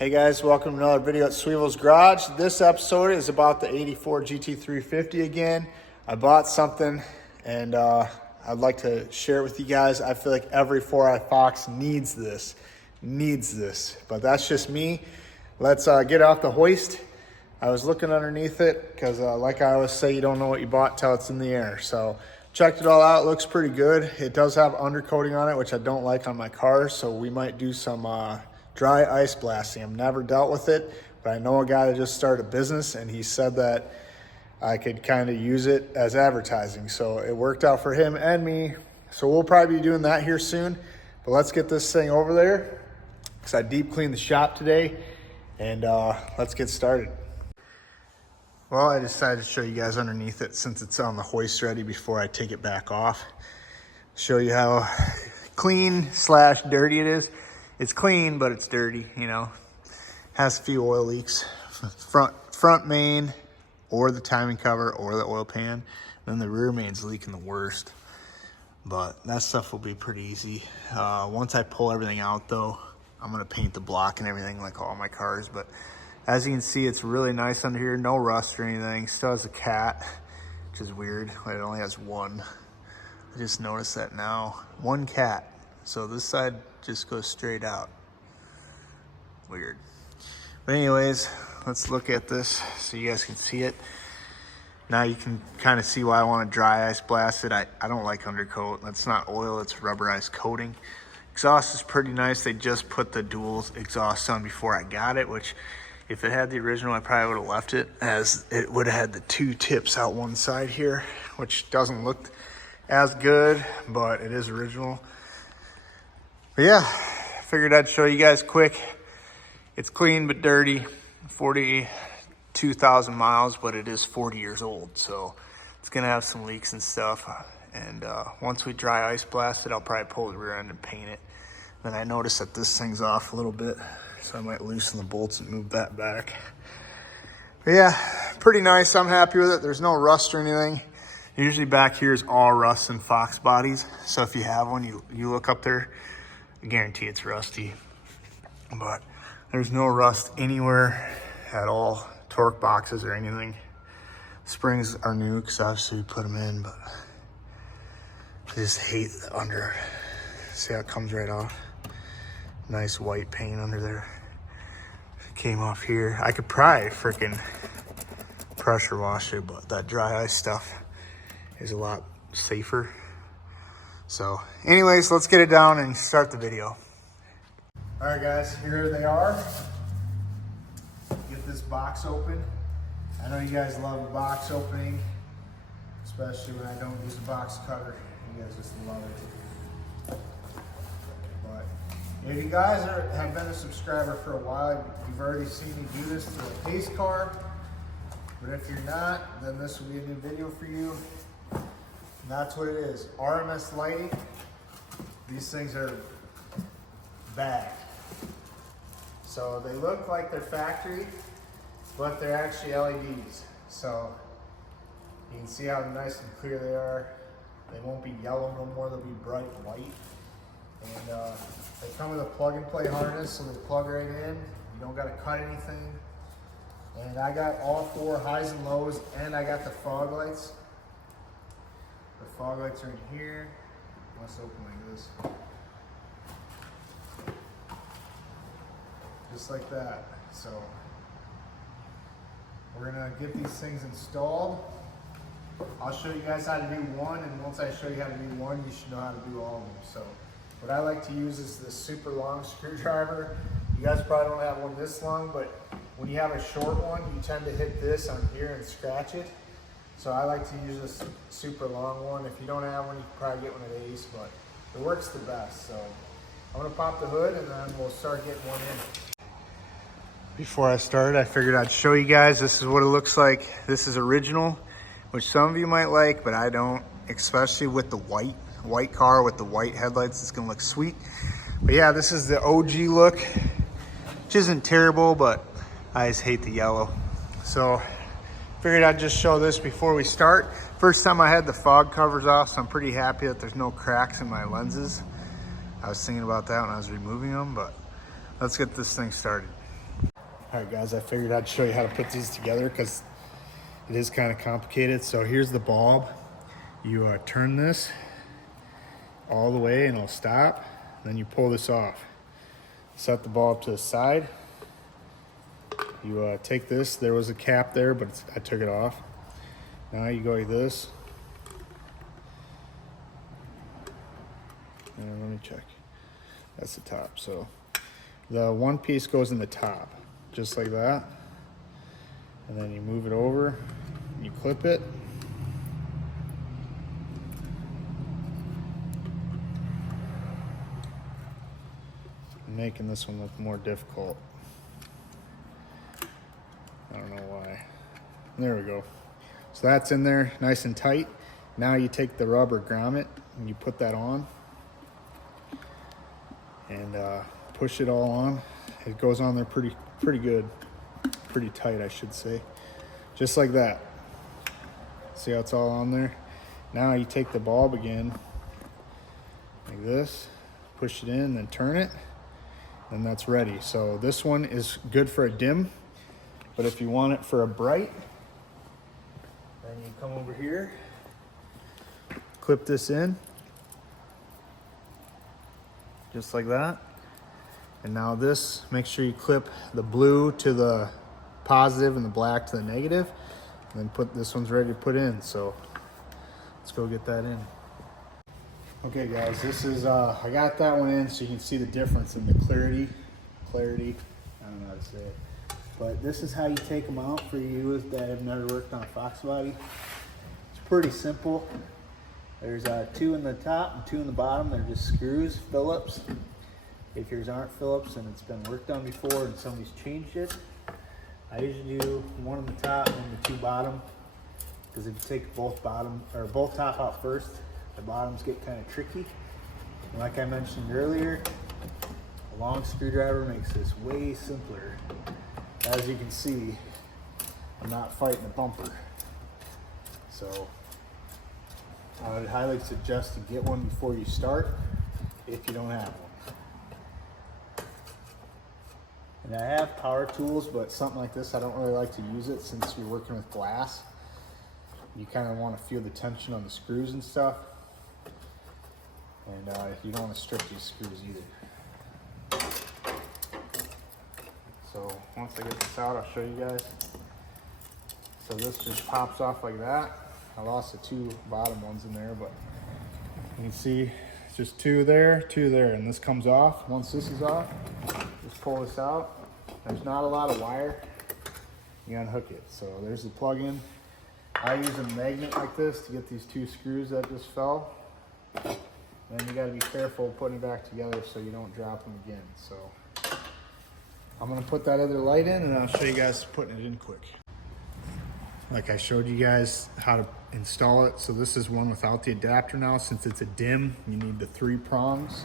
Hey guys, welcome to another video at Sweevel's Garage. This episode is about the 84 GT350 again. I bought something and I'd like to share it with you guys. I feel like every 4i Fox needs this, but that's just me. Let's get off the hoist. I was looking underneath it because like I always say, you don't know what you bought till it's in the air. So checked it all out, looks pretty good. It does have undercoating on it, which I don't like on my car, so we might do some dry ice blasting. I've never dealt with it, but I know a guy that just started a business and he said that I could kind of use it as advertising. So it worked out for him and me. So we'll probably be doing that here soon, but let's get this thing over there because I deep cleaned the shop today and let's get started. Well, I decided to show you guys underneath it since it's on the hoist ready before I take it back off. Show you how clean / dirty it is. It's clean, but it's dirty, you know. Has a few oil leaks. Front main, or the timing cover, or the oil pan. Then the rear main's leaking the worst. But that stuff will be pretty easy. Once I pull everything out though, I'm gonna paint the block and everything like all my cars. But as you can see, it's really nice under here. No rust or anything. Still has a cat, which is weird. It only has one. I just noticed that now. One cat. So this side just goes straight out. Weird. But anyways, let's look at this so you guys can see it. Now you can kind of see why I want to dry ice blast it. I don't like undercoat. That's not oil, it's rubberized coating. Exhaust is pretty nice. They just put the dual exhaust on before I got it, which if it had the original, I probably would have left it, as it would have had the two tips out one side here, which doesn't look as good, but it is original. But yeah, figured I'd show you guys quick. It's clean but dirty, 42,000 miles, but it is 40 years old, so it's gonna have some leaks and stuff. And once we dry ice blast it, I'll probably pull the rear end and paint it. Then I noticed that this thing's off a little bit, so I might loosen the bolts and move that back. But yeah, pretty nice. I'm happy with it. There's no rust or anything. Usually back here is all rust and Fox bodies, so if you have one, you look up there, I guarantee it's rusty. But there's no rust anywhere at all. Torque boxes or anything. Springs are new because obviously we put them in, but I just hate the under. See how it comes right off? Nice white paint under there. Came off here. I could probably freaking pressure wash it, but that dry ice stuff is a lot safer. So anyways, let's get it down and start the video. All right guys, here they are. Get this box open. I know you guys love a box opening, especially when I don't use a box cutter. You guys just love it. But if you guys have been a subscriber for a while, you've already seen me do this to a pace car. But if you're not, then this will be a new video for you. And that's what it is. RMS lighting. These things are bad. So they look like they're factory, but they're actually LEDs. So you can see how nice and clear they are. They won't be yellow no more, they'll be bright white. And they come with a plug and play harness, so they plug right in. You don't gotta cut anything. And I got all 4 highs and lows, and I got the fog lights. The fog lights are in here. Let's open like this. Just like that. So we're gonna get these things installed. I'll show you guys how to do one, and once I show you how to do one, you should know how to do all of them. So what I like to use is this super long screwdriver. You guys probably don't have one this long, but when you have a short one, you tend to hit this on here and scratch it. So I like to use this super long one. If you don't have one, you can probably get one at Ace, but it works the best. So I'm gonna pop the hood and then we'll start getting one in. Before I started, I figured I'd show you guys, this is what it looks like. This is original, which some of you might like, but I don't, especially with the white car with the white headlights. It's gonna look sweet. But yeah, this is the OG look, which isn't terrible, but I just hate the yellow. So figured I'd just show this before we start. First time I had the fog covers off, so I'm pretty happy that there's no cracks in my lenses. I was thinking about that when I was removing them, but let's get this thing started. All right, guys, I figured I'd show you how to put these together because it is kind of complicated. So here's the bulb. You turn this all the way and it'll stop. Then you pull this off. Set the bulb to the side. You take this. There was a cap there, but I took it off. Now you go like this. And let me check. That's the top. So the one piece goes in the top, just like that. And then you move it over, you clip it. I'm making this one look more difficult. I don't know why. There we go. So that's in there nice and tight. Now you take the rubber grommet and you put that on and push it all on. It goes on there pretty good, pretty tight, I should say. Just like that. See how it's all on there? Now you take the bulb again, like this, push it in, then turn it, and that's ready. So this one is good for a dim, but if you want it for a bright, then you come over here, clip this in, just like that. And now this, make sure you clip the blue to the positive and the black to the negative, and then put this one's ready to put in. So let's go get that in. Okay guys, this is, I got that one in so you can see the difference in the clarity, I don't know how to say it. But this is how you take them out for you that have never worked on a Fox body. It's pretty simple. There's 2 in the top and 2 in the bottom. They're just screws, Phillips. If yours aren't Phillips and it's been worked on before and somebody's changed it, I usually do 1 on the top and the 2 bottom. Because if you take both bottom or both top out first, the bottoms get kind of tricky. And like I mentioned earlier, a long screwdriver makes this way simpler. As you can see, I'm not fighting the bumper. So I would highly suggest to get one before you start if you don't have one. And I have power tools, but something like this, I don't really like to use it since you're working with glass. You kind of want to feel the tension on the screws and stuff. And you don't want to strip these screws either. So once I get this out, I'll show you guys. So this just pops off like that. I lost the 2 bottom ones in there, but you can see it's just 2 there, 2 there, and this comes off. Once this is off, just pull this out. There's not a lot of wire. You unhook it. So there's the plug-in. I use a magnet like this to get these 2 screws that just fell. Then you got to be careful putting it back together so you don't drop them again. So I'm going to put that other light in and I'll show you guys putting it in quick. Like I showed you guys how to install it. So this is one without the adapter now. Since it's a dim, you need the 3 prongs.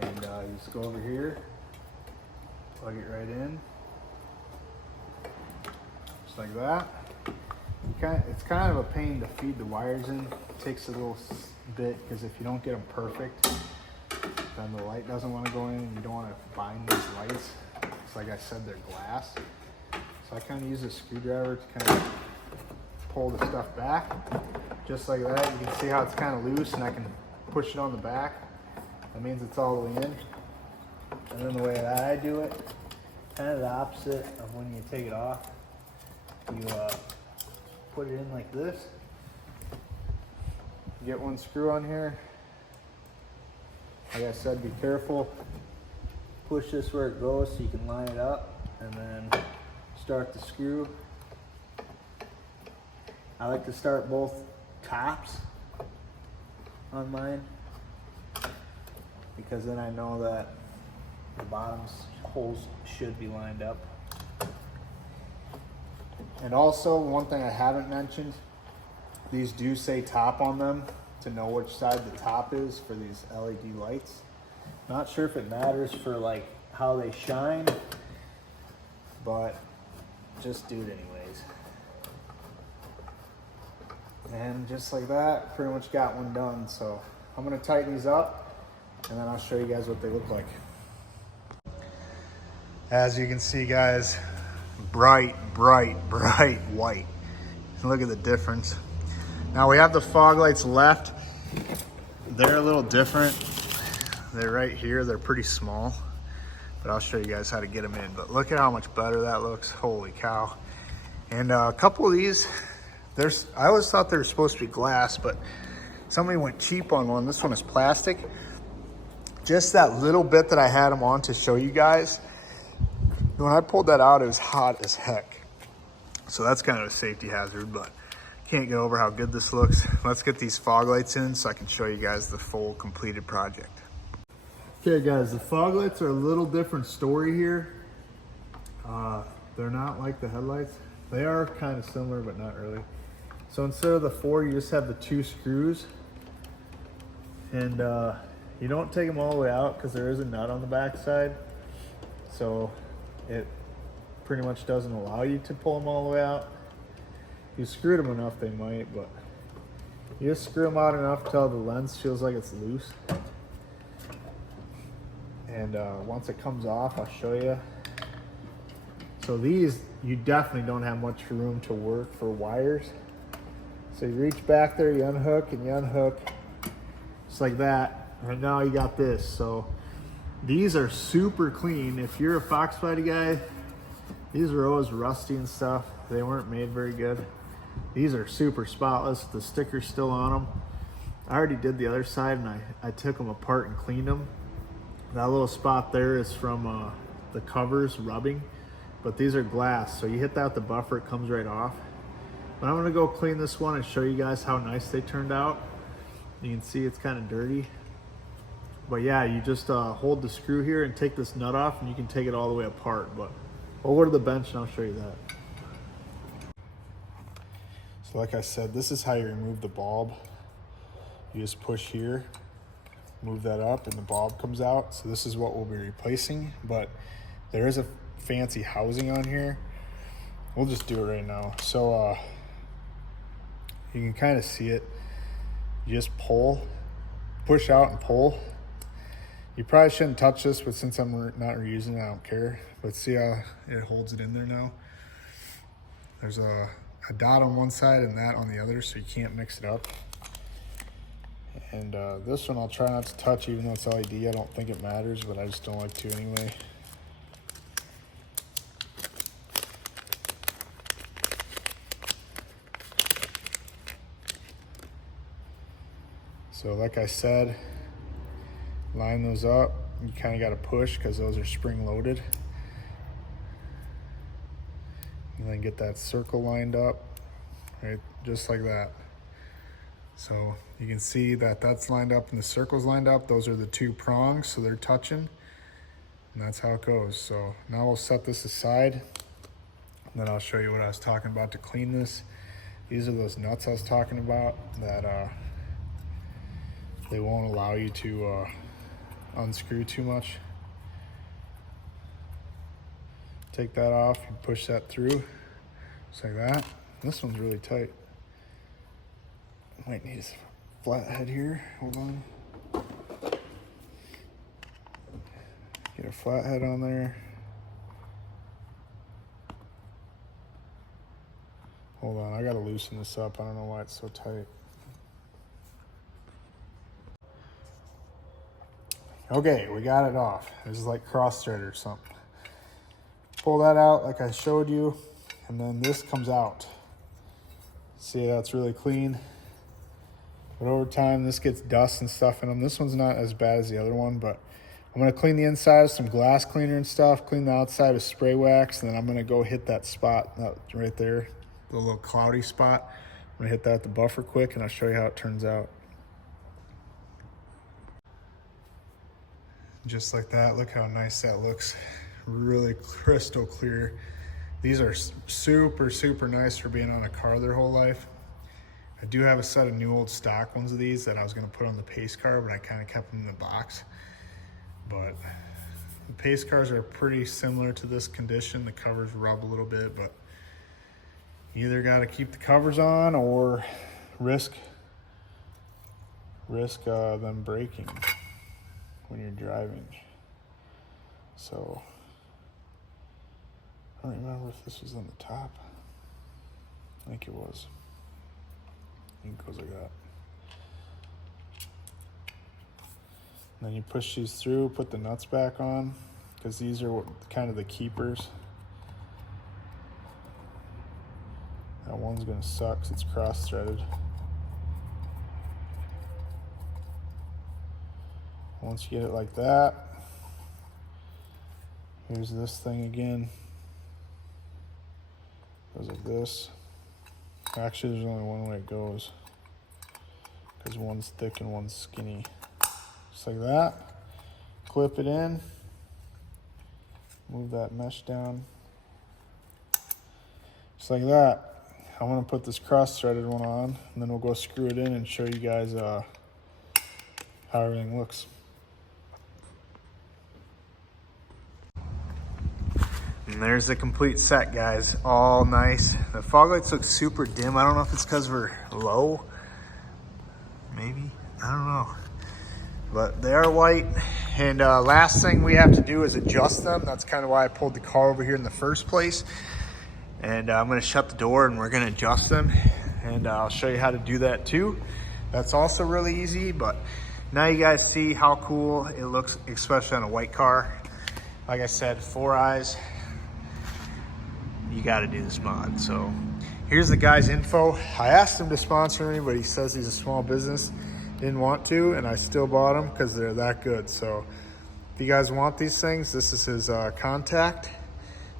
And you just go over here, plug it right in, just like that. It's kind of a pain to feed the wires in. It takes a little bit because if you don't get them perfect, then the light doesn't want to go in and you don't want to bind these lights. It's like I said, they're glass. So I kind of use a screwdriver to kind of pull the stuff back, just like that. You can see how it's kind of loose and I can push it on the back. That means it's all the way in. And then the way that I do it, kind of the opposite of when you take it off. You put it in like this. Get 1 screw on here. Like I said, be careful. Push this where it goes so you can line it up and then start the screw. I like to start both tops on mine because then I know that the bottom's holes should be lined up. And also, one thing I haven't mentioned, these do say top on them to know which side the top is for these LED lights. Not sure if it matters for like how they shine, but just do it anyways. And just like that, pretty much got one done. So I'm gonna tighten these up and then I'll show you guys what they look like. As you can see, guys, bright, bright, bright white. Look at the difference. Now we have the fog lights left. They're a little different. They're right here. They're pretty small, but I'll show you guys how to get them in. But look at how much better that looks. Holy cow. And a couple of these, I always thought they were supposed to be glass, but somebody went cheap on one. This one is plastic. Just that little bit that I had them on to show you guys. When I pulled that out, it was hot as heck. So that's kind of a safety hazard, but can't get over how good this looks. Let's get these fog lights in so I can show you guys the full completed project. Okay guys, the fog lights are a little different story here. They're not like the headlights. They are kind of similar, but not really. So instead of the 4, you just have the 2 screws. And you don't take them all the way out because there is a nut on the back side. So it pretty much doesn't allow you to pull them all the way out. If you screwed them enough, they might, but you just screw them out enough till the lens feels like it's loose. And once it comes off, I'll show you. So these, you definitely don't have much room to work for wires. So you reach back there, you unhook and you unhook, just like that. Right now you got this. So these are super clean. If you're a Fox Fighter guy, these are always rusty and stuff. They weren't made very good. These are super spotless. The sticker's still on them. I already did the other side and I took them apart and cleaned them. That little spot there is from the covers rubbing, but these are glass. So you hit that with the buffer, it comes right off. But I'm gonna go clean this one and show you guys how nice they turned out. You can see it's kind of dirty. But yeah, you just hold the screw here and take this nut off and you can take it all the way apart. But we'll go to the bench and I'll show you that. So like I said, this is how you remove the bulb. You just push here, move that up and the bulb comes out. So this is what we'll be replacing, but there is a fancy housing on here. We'll just do it right now. So you can kind of see it. You just pull, push out and pull. You probably shouldn't touch this, but since I'm not reusing it, I don't care. But see how it holds it in there now? There's a dot on one side and that on the other, so you can't mix it up. And this one I'll try not to touch, even though it's LED. I don't think it matters, but I just don't like to anyway. So like I said, line those up. You kind of got to push because those are spring loaded. And then get that circle lined up, right, just like that. So you can see that that's lined up and the circle's lined up. Those are the 2 prongs, so they're touching. And that's how it goes. So now we'll set this aside. And then I'll show you what I was talking about to clean this. These are those nuts I was talking about that they won't allow you to unscrew too much. Take that off, you push that through, just like that. This one's really tight. Might need a flat head here, hold on. Get a flat head on there. Hold on, I gotta loosen this up. I don't know why it's so tight. Okay, we got it off. This is like cross thread or something. Pull that out like I showed you, and then this comes out. See, that's really clean. But over time, this gets dust and stuff in them. This one's not as bad as the other one, but I'm gonna clean the inside with some glass cleaner and stuff, clean the outside with spray wax, and then I'm gonna go hit that spot right there, the little cloudy spot. I'm gonna hit that with the buffer quick, and I'll show you how it turns out. Just like that, look how nice that looks. Really crystal clear. These are super, super nice for being on a car their whole life. I do have a set of new old stock ones of these that I was gonna put on the pace car, but I kind of kept them in the box. But the pace cars are pretty similar to this condition. The covers rub a little bit, but you either gotta keep the covers on or risk them breaking when you're driving. So I don't remember if this was on the top. I think it was. I think it goes like that. And then you push these through, put the nuts back on, because these are kind of the keepers. That one's gonna suck 'cause it's cross-threaded. Once you get it like that, here's this thing again. Goes like this. Actually, there's only one way it goes, because one's thick and one's skinny. Just like that. Clip it in. Move that mesh down. Just like that. I'm gonna put this cross-threaded one on, and then we'll go screw it in and show you guys how everything looks. And there's the complete set, guys. All nice. The fog lights look super dim. I don't know if it's because we're low. Maybe. I don't know. But they are white. And last thing we have to do is adjust them. That's kind of why I pulled the car over here in the first place. And I'm going to shut the door and we're going to adjust them. And I'll show you how to do that too. That's also really easy. But now you guys see how cool it looks, especially on a white car. Like I said, 4 eyes. You got to do this mod. So here's the guy's info. I asked him to sponsor me, but he says he's a small business. Didn't want to, and I still bought them because they're that good. So if you guys want these things, this is his contact.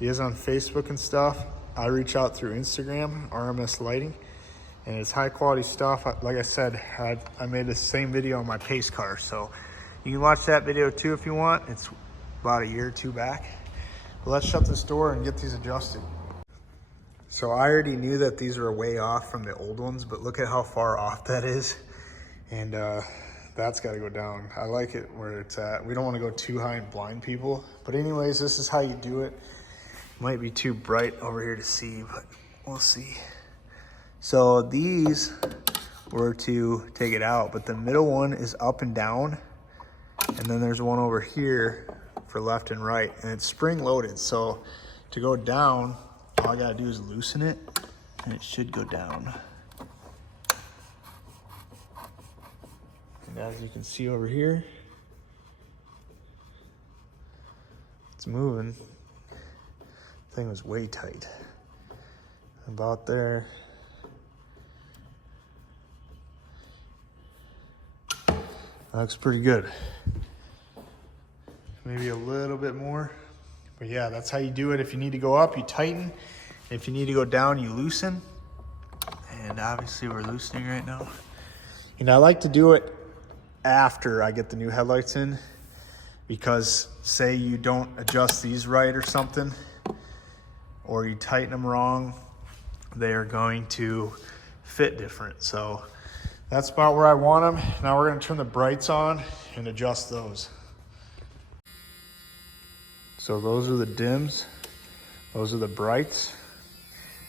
He is on Facebook and stuff. I reach out through Instagram, RMS Lighting, and it's high quality stuff. Like I said, I made the same video on my pace car, so you can watch that video too if you want. It's about a year or two back. But let's shut this door and get these adjusted. So I already knew that these were way off from the old ones, but look at how far off that is. And that's got to go down. I like it where it's at. We don't want to go too high and blind people. But anyways, this is how you do it. Might be too bright over here to see, but we'll see. So these were to take it out, but the middle one is up and down. And then there's one over here for left and right. And it's spring loaded. So to go down, all I got to do is loosen it and it should go down. And as you can see over here, it's moving. The thing was way tight. About there. That looks pretty good. Maybe a little bit more. But yeah, that's how you do it. If you need to go up, you tighten. If you need to go down, you loosen. And obviously we're loosening right now. And I like to do it after I get the new headlights in, because say you don't adjust these right or something, or you tighten them wrong, they are going to fit different. So that's about where I want them. Now we're going to turn the brights on and adjust those. So those are the dims, those are the brights.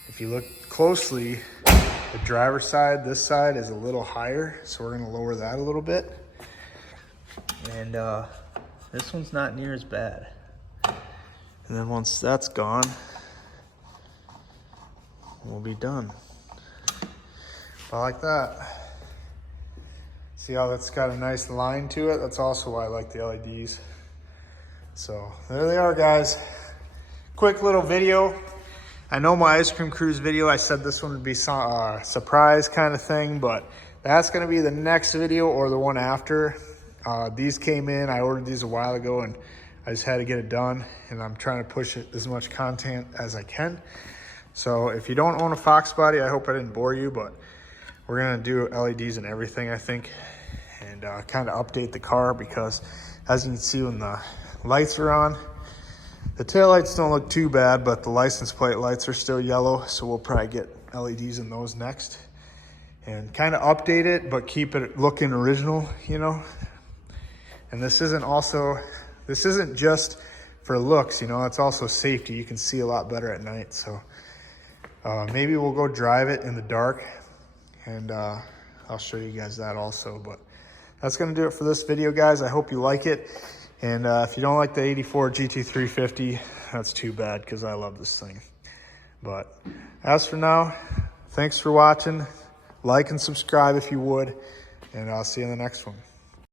If you look closely, the driver's side, this side is a little higher, so we're gonna lower that a little bit. And this one's not near as bad. And then once that's gone, we'll be done. I like that. See how that's got a nice line to it? That's also why I like the LEDs. So there they are, guys. Quick little video. I know my ice cream cruise video, I said this one would be some surprise kind of thing, but that's gonna be the next video or the one after. These came in, I ordered these a while ago and I just had to get it done, and I'm trying to push it as much content as I can. So if you don't own a Fox body, I hope I didn't bore you, but we're gonna do LEDs and everything, I think, and kind of update the car, because as you can see when the lights are on, the taillights don't look too bad, but the license plate lights are still yellow, so we'll probably get LEDs in those next and kind of update it, but keep it looking original, you know. And this isn't just for looks, you know, it's also safety. You can see a lot better at night. So maybe we'll go drive it in the dark, and I'll show you guys that also. But that's gonna do it for this video, guys. I hope you like it. And if you don't like the 84 GT350, that's too bad because I love this thing. But as for now, thanks for watching. Like and subscribe if you would, and I'll see you in the next one.